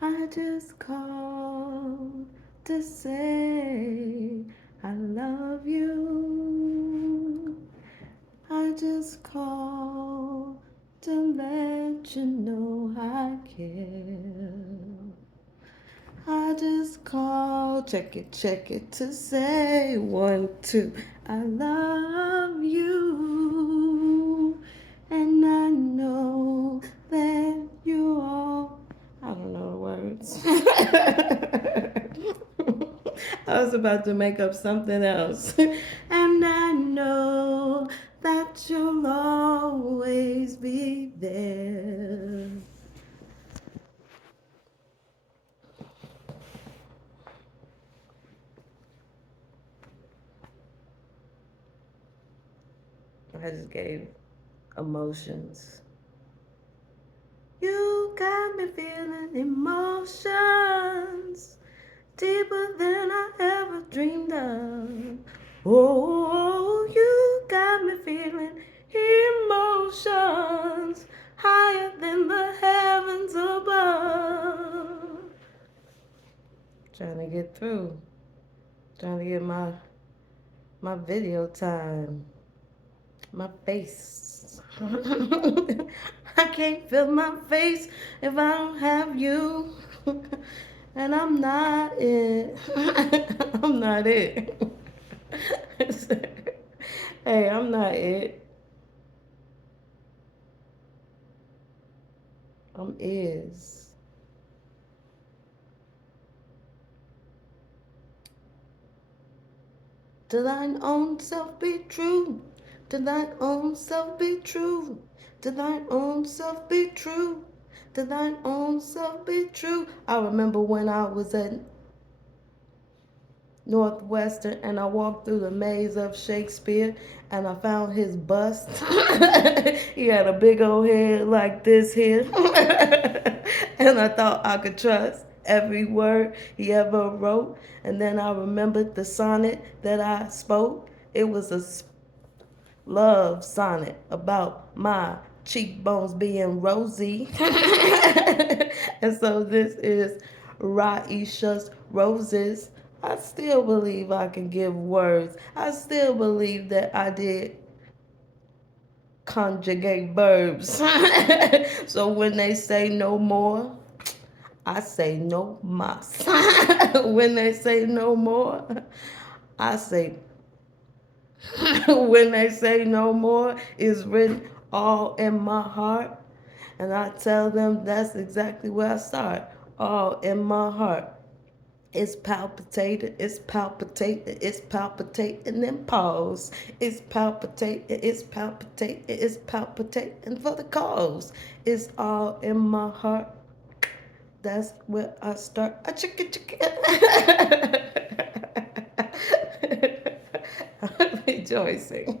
I just called to say I love you. I just called to let you know I care. I just called, check it to say 1, 2. I love you, and I know that you all. I don't know the words. I was about to make up something else. And I know that you'll always be there. I just gave emotions. You got me feeling emotions deeper than I ever dreamed of. Oh, you got me feeling emotions higher than the heavens above. Trying to get through. Trying to get my video time. My face. I can't feel my face if I don't have you. And I'm not it. I'm not it. Hey, I'm not it. I'm is. To thine own self be true. To thine own self be true. To thine own self be true. To thine own self be true. I remember when I was at Northwestern and I walked through the maze of Shakespeare and I found his bust. He had a big old head like this here. And I thought I could trust every word he ever wrote. And then I remembered the sonnet that I spoke. It was a love sonnet about my cheekbones being rosy. And so this is Raisha's Roses. I still believe I can give words. I still believe that I did conjugate verbs. So when they say no more, I say no mas. When they say no more, I say when they say no more, it's written all in my heart. And I tell them that's exactly where I start. All in my heart. It's palpitating, it's palpitating, it's palpitating, then pause. It's palpitating, it's palpitating, it's palpitating for the cause. It's all in my heart. That's where I start. A chicka chicka. I'm rejoicing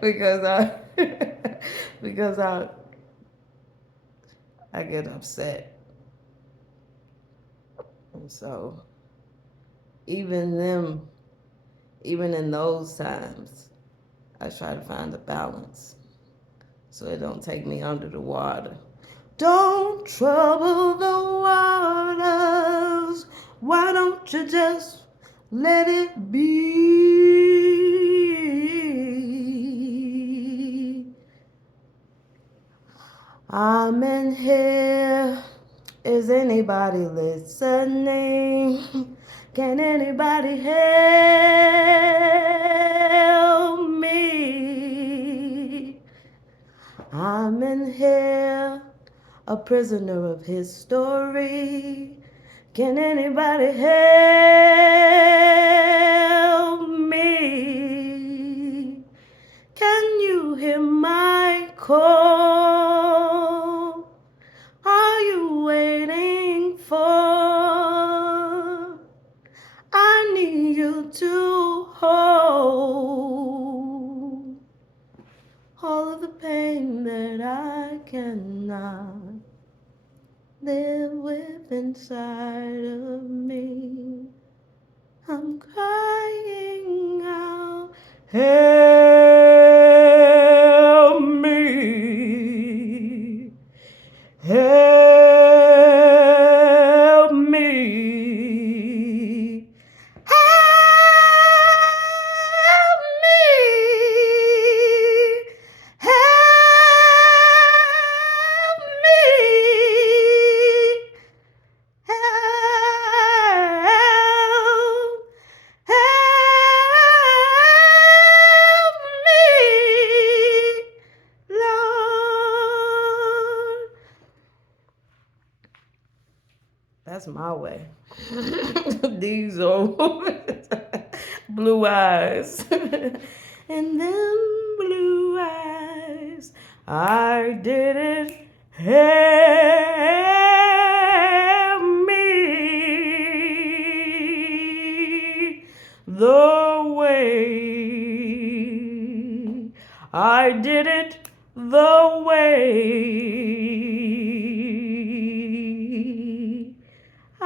because because I get upset, and so even them, even in those times, I try to find a balance so it don't take me under the water. Don't trouble the waters. Why don't you just let it be? I'm in here. Is anybody listening? Can anybody help me? I'm in here, a prisoner of his story. Can anybody help me? Can you hear my call? Are you waiting for? I need you to hold all of the pain that I cannot live with inside of me. I'm crying out, help me, help That's my way. These old blue eyes. And them blue eyes, I didn't have me the way. I did it the way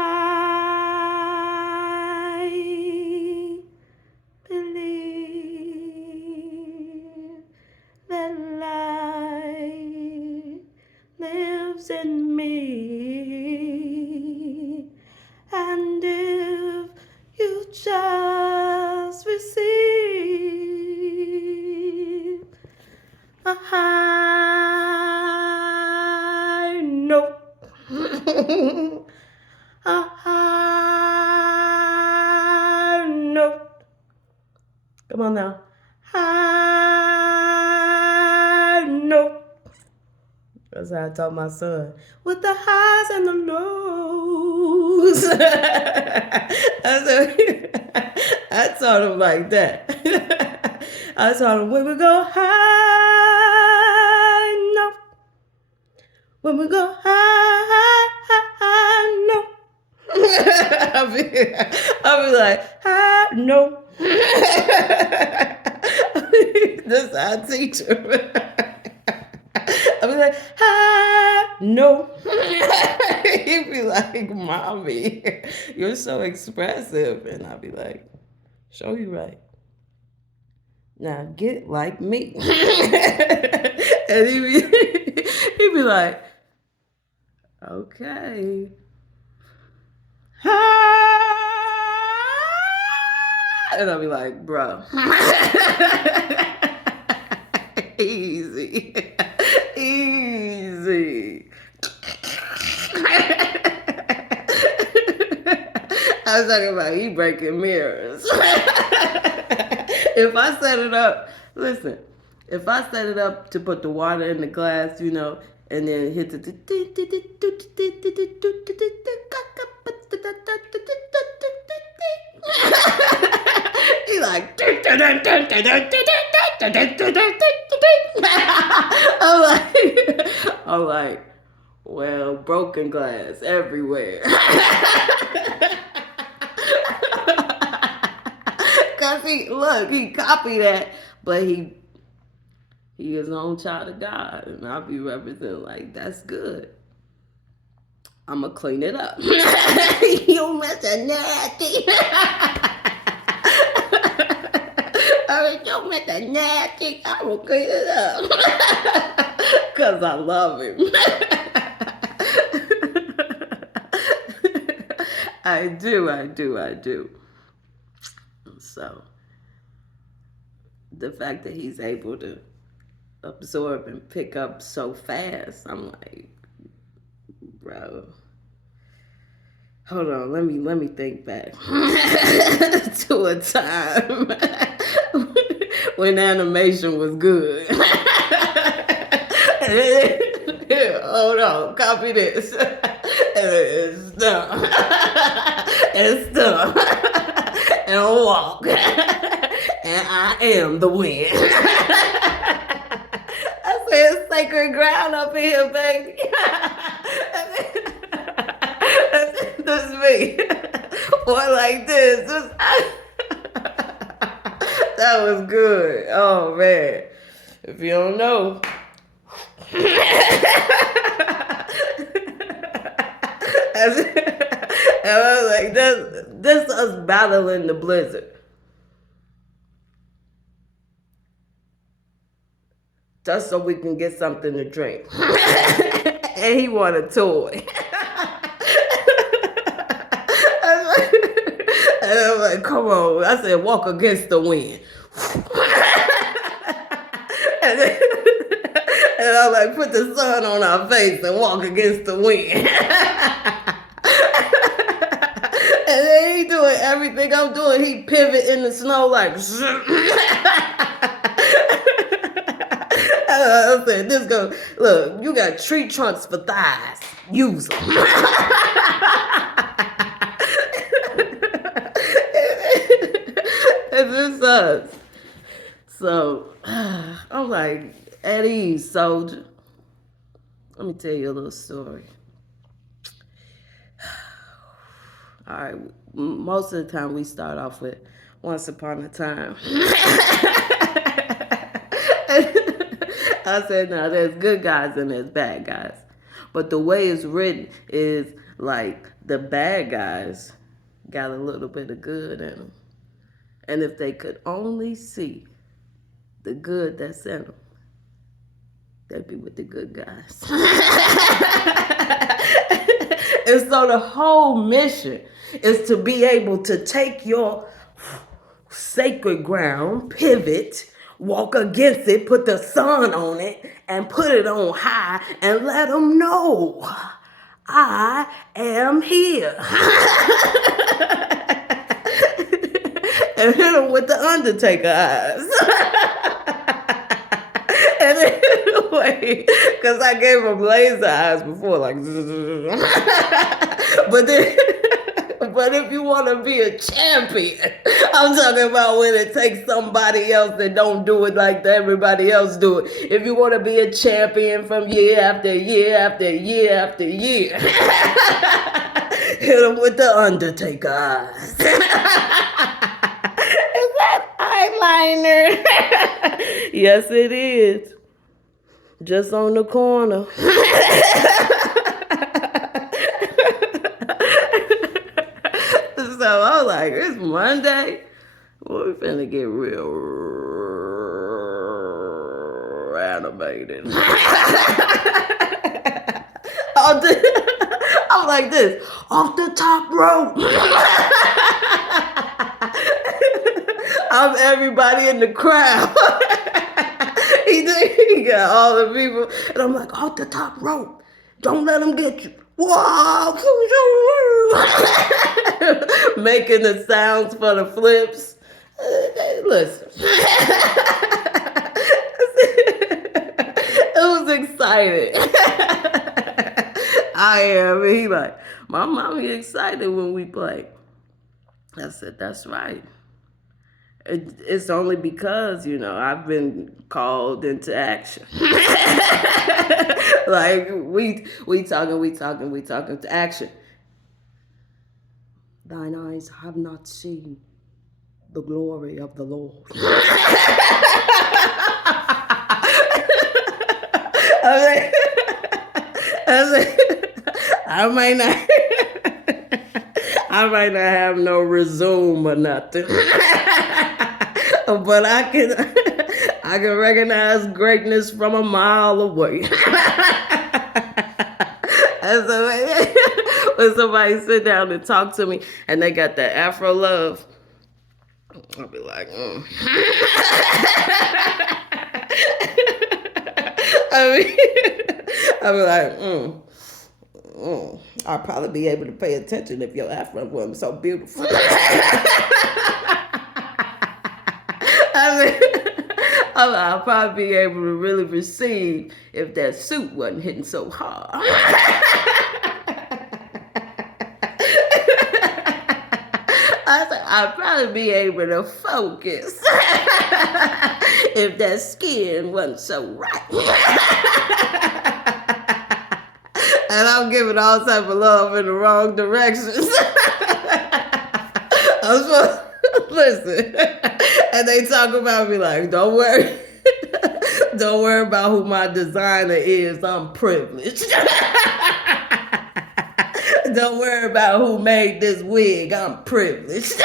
I believe that light lives in me. And if you just receive a high note, a high note. Come on now. High note. That's how I taught my son. With the highs and the lows. I taught him like that. I taught him when we go high note. When we go high note. I'll be like, high note. That's how I teach him. I'll be like, hi, no. He'd be like, Mommy, you're so expressive. And I'll be like, show you right. Now get like me. And he'd be like, okay. And I'll be like, bro. Easy. Easy. I was talking about he breaking mirrors. If I set it up, listen, if I set it up to put the water in the glass, you know, and then hit the he like I'm like, well, broken glass everywhere. Cause he copied that, but he is his own child of God, and I'll be representing like that's good. I'ma clean it up. You Mr. Nasty. You Mr. Nasty. I'ma clean it up. Cause I love him. I do. So the fact that he's able to absorb and pick up so fast, I'm like, bro, hold on, let me think back to a time when animation was good. Hold on, copy this. It's done. It's done. And walk. And I am the wind. I said sacred ground up here, baby. That's me. Or like this. That was good. Oh, man. If you don't know. And I was like, that's us battling the blizzard. Just so we can get something to drink. And he wanted a toy. And I'm like, come on. I said, walk against the wind. And I'm like, put the sun on our face and walk against the wind. And then he doing everything I'm doing. He pivot in the snow like. I I said, this go, look, you got tree trunks for thighs. Use them. And this sucks. So, I'm like, at ease, soldier. Let me tell you a little story. All right, most of the time we start off with once upon a time. I said, no, there's good guys and there's bad guys. But the way it's written is like the bad guys got a little bit of good in them. And if they could only see the good that's in them, they'd be with the good guys. And so the whole mission is to be able to take your sacred ground, pivot, walk against it, put the sun on it, and put it on high, and let them know I am here. And hit them with the Undertaker eyes. And anyway, because I gave him laser eyes before, like, but if you want to be a champion, I'm talking about when it takes somebody else that don't do it like everybody else do it. If you want to be a champion from year after year after year after year, hit them with the Undertaker eyes. Is that eyeliner? Yes, it is. Just on the corner. So I was like, it's Monday. Well, we finna get real animated. I'm like this, off the top rope. I'm everybody in the crowd. He got all the people. And I'm like, off the top rope. Don't let them get you. Whoa. Making the sounds for the flips. Listen. It was exciting. I am. He like, my mommy excited when we play. I said, that's right. It's only because, I've been called into action. Like, we talking to action. Thine eyes have not seen the glory of the Lord. I might not have no resume or nothing. But I can recognize greatness from a mile away. And so when somebody sit down and talk to me and they got that Afro love, I'll be like, I'll be like, I'll probably be able to pay attention if your Afro was so beautiful. I'll probably be able to really receive if that suit wasn't hitting so hard. I'll probably be able to focus if that skin wasn't so right. And I'm giving all type of love in the wrong directions. I'm supposed listen. And they talk about me like, don't worry. Don't worry about who my designer is. I'm privileged. Don't worry about who made this wig. I'm privileged.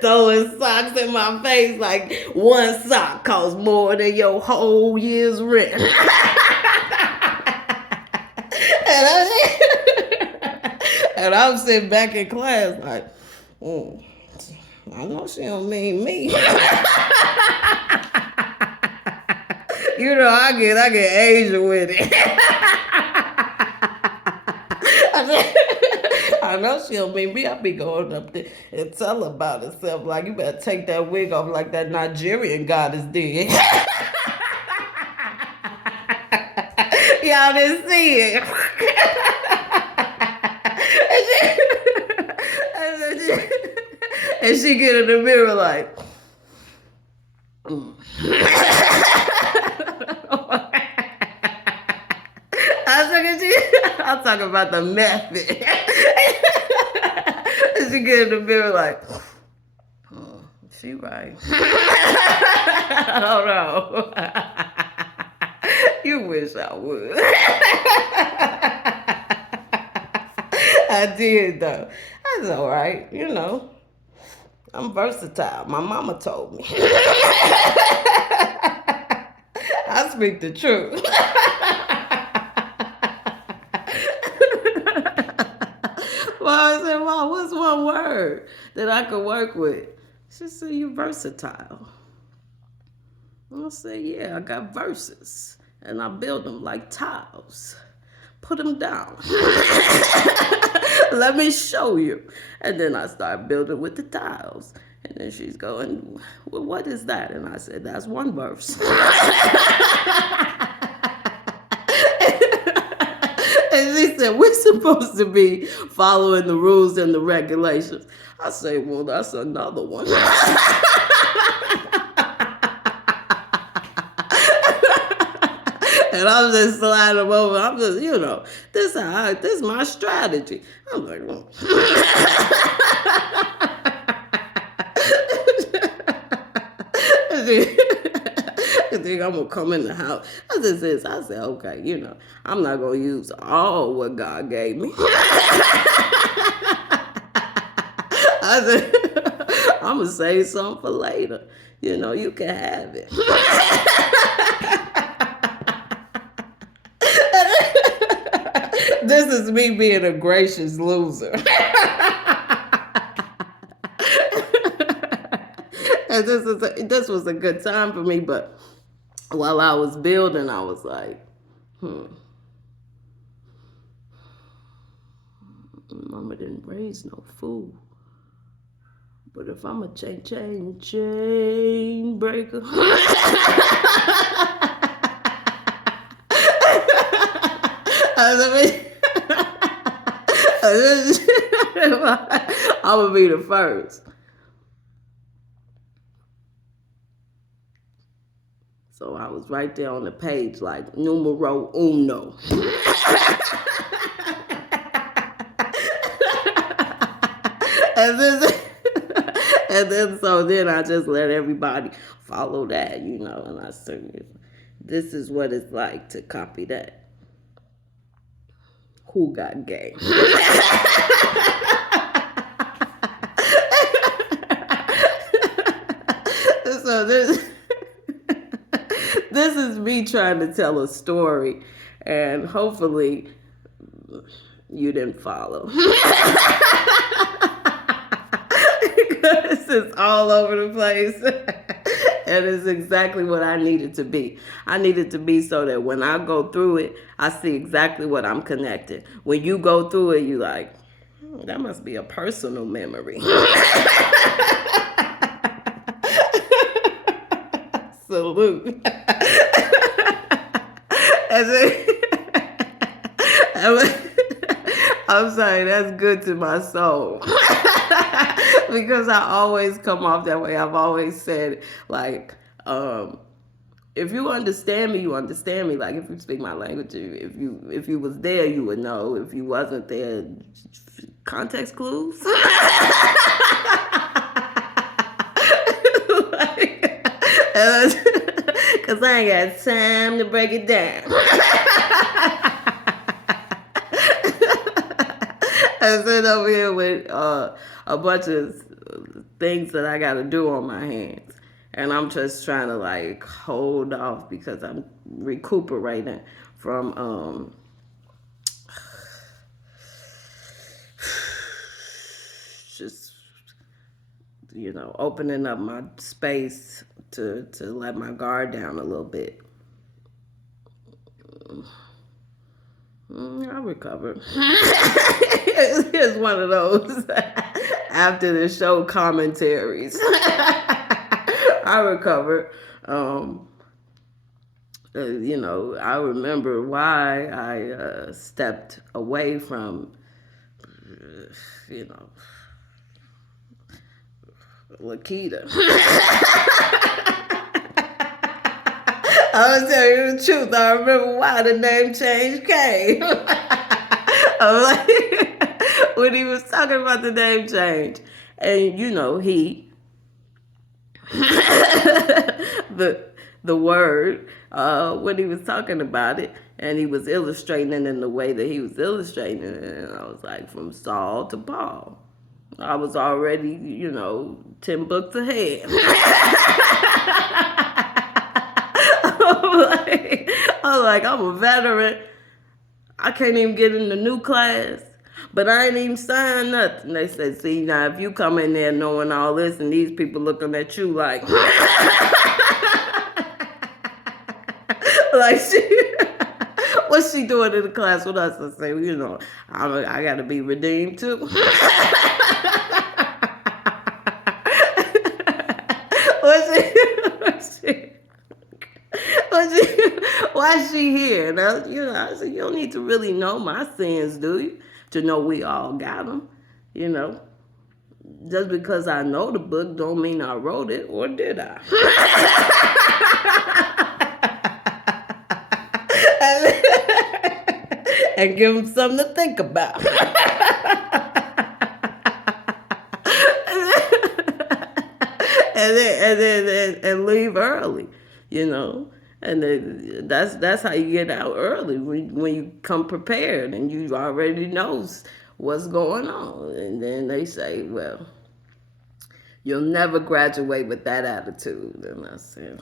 Throwing socks in my face like one sock costs more than your whole year's rent. And I'm sitting back in class like, I know she don't mean me. I get Asian with it. I know she don't mean me. I be going up there and tell her about herself. Like, you better take that wig off like that Nigerian goddess did. Y'all didn't see it. And she get in the mirror like, I'm talking about the method. And she get in the mirror like, oh, she right. Hold on. You wish I would. I did though. That's all right, you know. I'm versatile. My mama told me. I speak the truth. Well, I said, Mom, what's one word that I could work with? She said, you versatile. I said, yeah, I got verses. And I build them like tiles. Put them down. Let me show you. And then I start building with the tiles. And then she's going, well, what is that? And I said, that's one verse. And she said, we're supposed to be following the rules and the regulations. I say, well, that's another one. And I'm just sliding them over. I'm just, you know, this is my strategy. I'm like, well. I think I'm gonna come in the house. I said, okay, you know, I'm not gonna use all what God gave me. I said, I'm gonna save some for later. You know, you can have it. This is me being a gracious loser. And this was a good time for me, but while I was building, I was like, Mama didn't raise no fool. But if I'm a chain breaker. I'm gonna be the first. So I was right there on the page, like numero uno. So then I just let everybody follow that, you know, and I said, this is what it's like to copy that. Who got game? So this is me trying to tell a story, and hopefully you didn't follow. Because it's all over the place. And it's exactly what I needed to be. I needed to be so that when I go through it, I see exactly what I'm connected. When you go through it, you like, that must be a personal memory. Salute. I'm sorry, that's good to my soul. Because I always come off that way. I've always said, like, if you understand me, you understand me. Like, if you speak my language, if you was there, you would know. If you wasn't there, context clues. Because I ain't got time to break it down. I sit over here with a bunch of things that I got to do on my hands. And I'm just trying to, like, hold off because I'm recuperating from just, you know, opening up my space to let my guard down a little bit. I recovered. Here's one of those after the show commentaries. I recovered. I remember why I stepped away from, Lakita. I'm gonna tell you the truth. I remember why the name change came. I'm like, when he was talking about the name change, and he the word when he was talking about it, and he was illustrating it in the way that he was illustrating it, and I was like, from Saul to Paul. I was already, 10 books ahead. I'm like, I'm a veteran. I can't even get in the new class, but I ain't even signed nothing. They said, see, now if you come in there knowing all this and these people looking at you like, like what's she doing in the class with us? I say, I got to be redeemed too. Why is she here? Now, I said, you don't need to really know my sins, do you? To know we all got them, Just because I know the book don't mean I wrote it, or did I? And give them something to think about. and leave early, And that's how you get out early, when you come prepared and you already knows what's going on. And then they say, well, you'll never graduate with that attitude. And I said,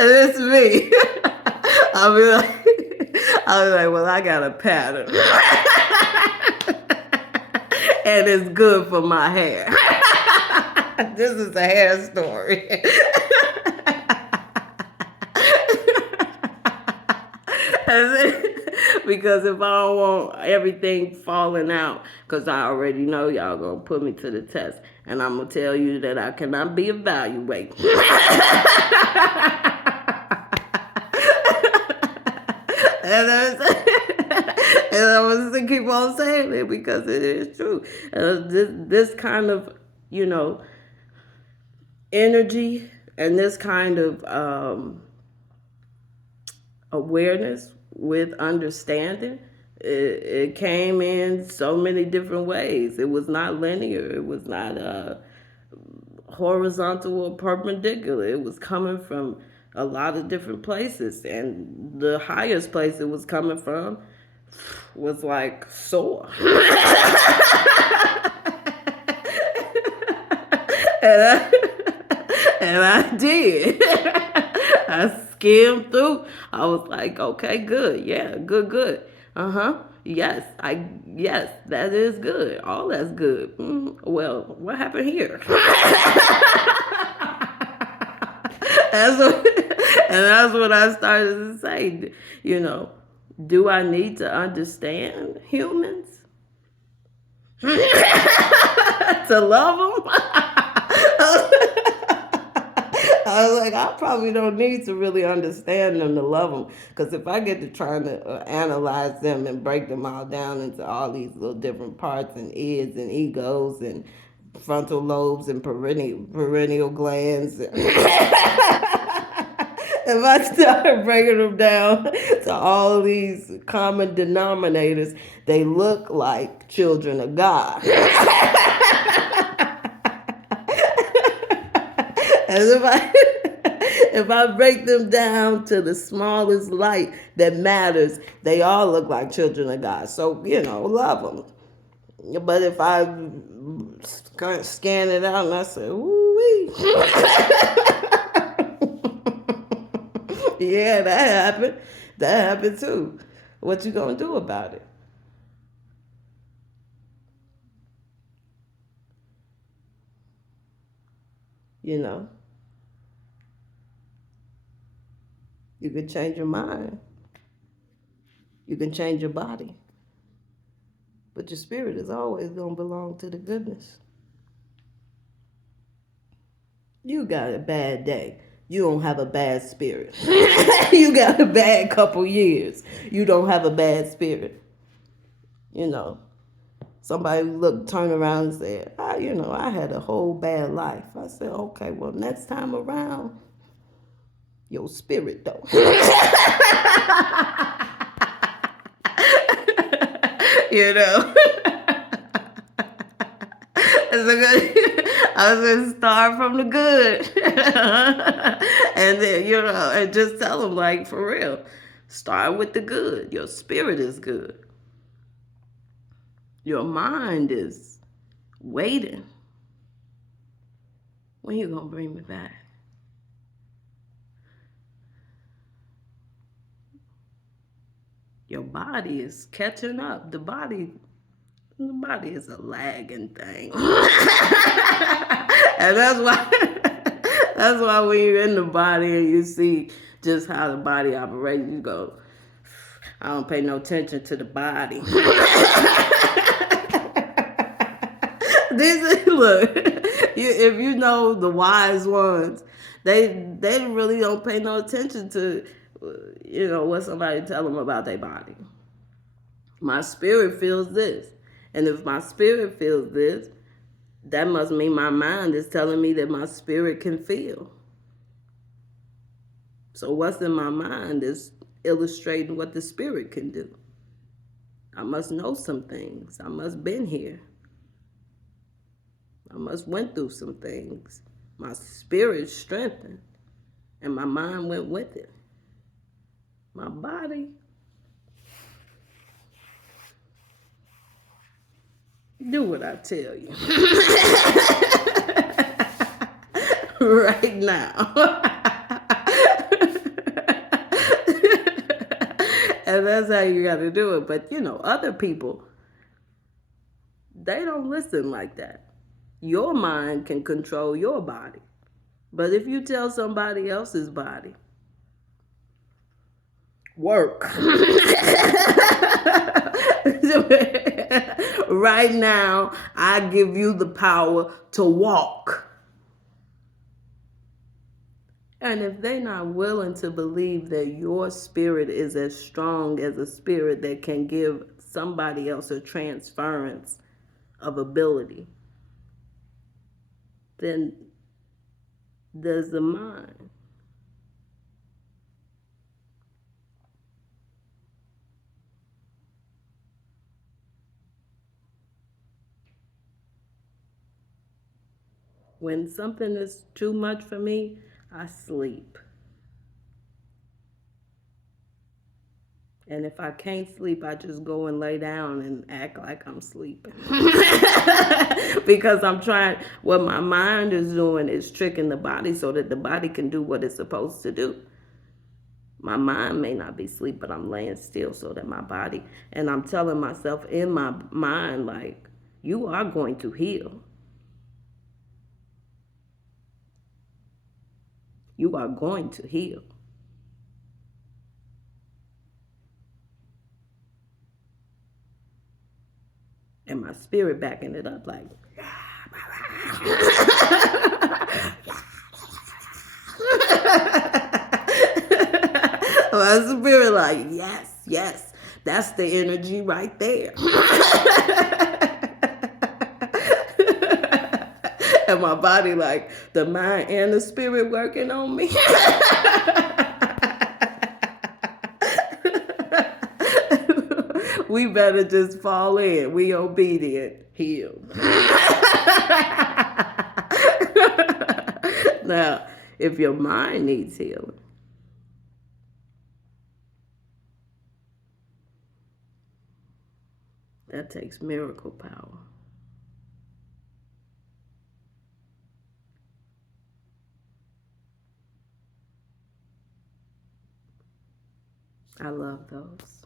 And it's me. I'll be like, well, I got a pattern. And it's good for my hair. This is a hair story. Because if I don't want everything falling out, because I already know y'all going to put me to the test, and I'm going to tell you that I cannot be evaluated. And I'm going to keep on saying it because it is true. This kind of, energy and this kind of awareness with understanding, it came in so many different ways. It was not linear. It was not horizontal or perpendicular. It was coming from a lot of different places. And the highest place it was coming from was like sore. And I did. I skimmed through. I was like, okay, good. Yeah, good. Yes, yes, that is good. All that's good. Well, what happened here? That's what I started to say. Do I need to understand humans to love them? I was like, I probably don't need to really understand them to love them. Because if I get to trying to analyze them and break them all down into all these little different parts and ids and egos and frontal lobes and perennial glands, if I start breaking them down to all these common denominators, they look like children of God. And if I break them down to the smallest light that matters, they all look like children of God. So, love them. But if I scan it out and I say, ooh-wee. Yeah, that happened. That happened too. What you gonna do about it? You can change your mind. You can change your body. But your spirit is always going to belong to the goodness. You got a bad day. You don't have a bad spirit. You got a bad couple years. You don't have a bad spirit. You know, somebody turn around and said, I had a whole bad life. I said, okay, well, next time around, your spirit though. You know. I was gonna start from the good. And then, and just tell them, like, for real, start with the good. Your spirit is good. Your mind is waiting. When you gonna bring me back? Your body is catching up. The body is a lagging thing. And that's why when you're in the body and you see just how the body operates, you go, I don't pay no attention to the body. Look, if you know the wise ones, they really don't pay no attention to what somebody tell them about their body. My spirit feels this, and if my spirit feels this, that must mean my mind is telling me that my spirit can feel. So what's in my mind is illustrating what the spirit can do. I must know some things. I must been here. I must went through some things. My spirit strengthened, and my mind went with it. My body, do what I tell you. Right now. And that's how you got to do it. But, other people, they don't listen like that. Your mind can control your body. But if you tell somebody else's body, work. Right now, I give you the power to walk. And if they're not willing to believe that your spirit is as strong as a spirit that can give somebody else a transference of ability, then there's the mind. When something is too much for me, I sleep. And if I can't sleep, I just go and lay down and act like I'm sleeping. Because what my mind is doing is tricking the body so that the body can do what it's supposed to do. My mind may not be asleep, but I'm laying still so that my body, and I'm telling myself in my mind, like, you are going to heal. You are going to heal. And my spirit backing it up like, my spirit like, yes, that's the energy right there. And my body like, the mind and the spirit working on me. We better just fall in. We obedient, healed. Now, if your mind needs healing, that takes miracle power. I love those.